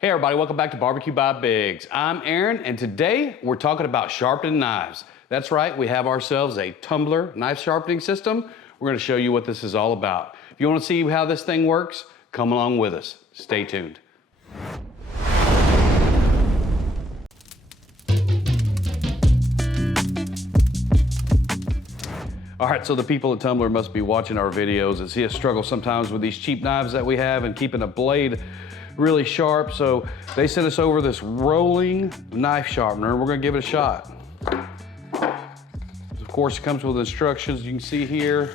Hey everybody, welcome back to Barbecue by Biggs. I'm Aaron, and today we're talking about sharpening knives. That's right, we have ourselves a Tumbler Knife Sharpening System. We're gonna show you what this is all about. If you wanna see how this thing works, come along with us. Stay tuned. All right, so the people at Tumbler must be watching our videos and see us struggle sometimes with these cheap knives that we have and keeping a blade really sharp. So they sent us over this rolling knife sharpener, and we're gonna give it a shot. Of course, it comes with instructions. You can see here,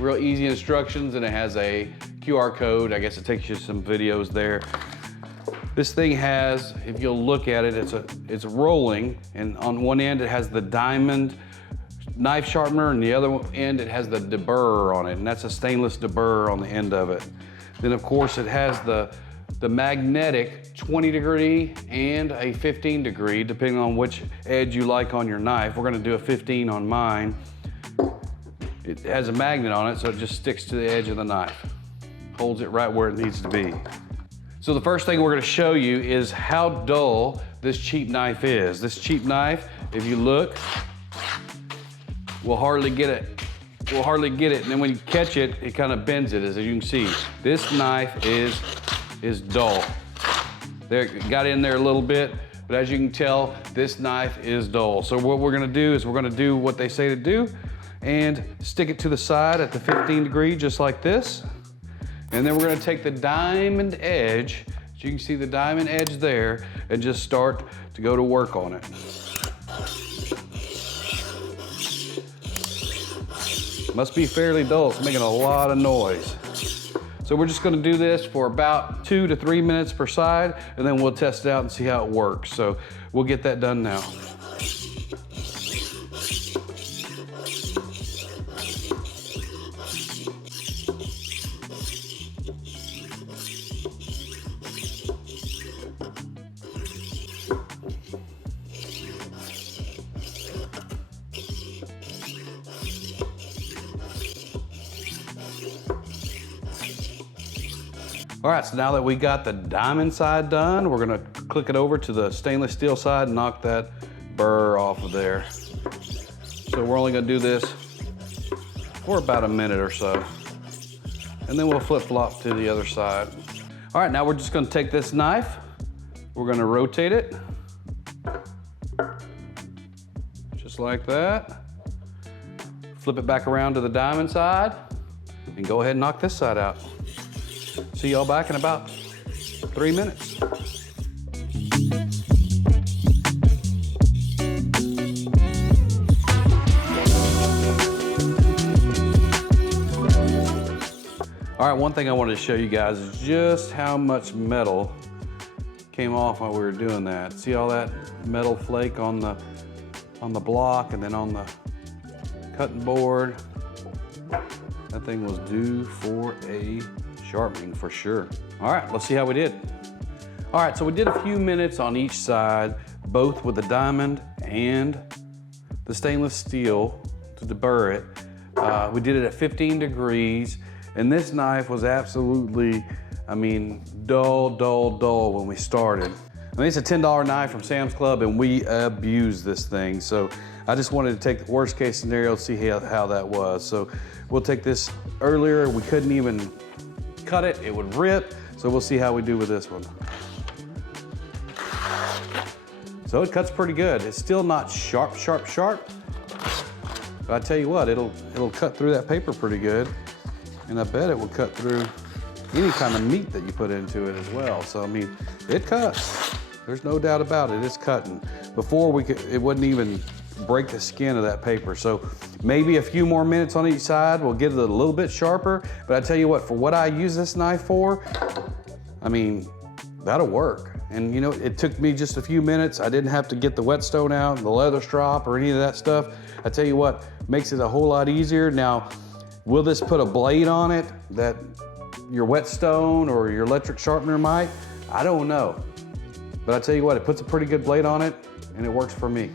real easy instructions, and it has a QR code. I guess it takes you to some videos there. This thing has, if you'll look at it, it's rolling, and on one end it has the diamond knife sharpener, and the other end it has the deburr on it, and that's a stainless deburr on the end of it. Then of course it has the magnetic 20 degree and a 15 degree, depending on which edge you like on your knife. We're gonna do a 15 on mine. It has a magnet on it, so it just sticks to the edge of the knife. Holds it right where it needs to be. So the first thing we're gonna show you is how dull this cheap knife is. This cheap knife, if you look, we'll hardly get it. We'll hardly get it, and then when you catch it, it kind of bends it, as you can see. This knife is dull. There, it got in there a little bit, but as you can tell, this knife is dull. So what we're gonna do is we're gonna do what they say to do and stick it to the side at the 15 degree, just like this. And then we're gonna take the diamond edge, so you can see the diamond edge there, and just start to go to work on it. Must be fairly dull, it's making a lot of noise. So we're just gonna do this for about 2 to 3 minutes per side, and then we'll test it out and see how it works. So we'll get that done now. All right, so now that we got the diamond side done, we're gonna click it over to the stainless steel side and knock that burr off of there. So we're only gonna do this for about a minute or so. And then we'll flip-flop to the other side. All right, now we're just gonna take this knife, we're gonna rotate it, just like that. Flip it back around to the diamond side, and go ahead and knock this side out. See y'all back in about 3 minutes. All right, one thing I wanted to show you guys is just how much metal came off while we were doing that. See all that metal flake on the block and then on the cutting board? That thing was due for a sharpening for sure. All right, let's see how we did. All right, so we did a few minutes on each side, both with the diamond and the stainless steel to deburr it. We did it at 15 degrees, and this knife was absolutely, I mean, dull when we started. I mean, it's a $10 knife from Sam's Club, and we abused this thing. So I just wanted to take the worst case scenario, see how that was. So we'll take this earlier, we couldn't even cut it, it would rip. So we'll see how we do with this one. So it cuts pretty good. It's still not sharp. But I tell you what, it'll cut through that paper pretty good. And I bet it will cut through any kind of meat that you put into it as well. So I mean, it cuts. There's no doubt about it, it's cutting. Before it wouldn't even break the skin of that paper. So maybe a few more minutes on each side will get it a little bit sharper, but I tell you what, for what I use this knife for, I mean, that'll work. And you know, it took me just a few minutes. I didn't have to get the whetstone out, the leather strop, or any of that stuff. I tell you what, makes it a whole lot easier. Now, will this put a blade on it that your whetstone or your electric sharpener might? I don't know. But I tell you what, it puts a pretty good blade on it, and it works for me.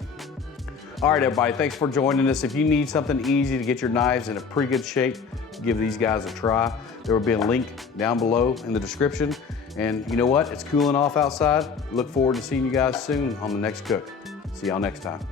All right, everybody, thanks for joining us. If you need something easy to get your knives in a pretty good shape, give these guys a try. There will be a link down below in the description. And you know what? It's cooling off outside. Look forward to seeing you guys soon on the next cook. See y'all next time.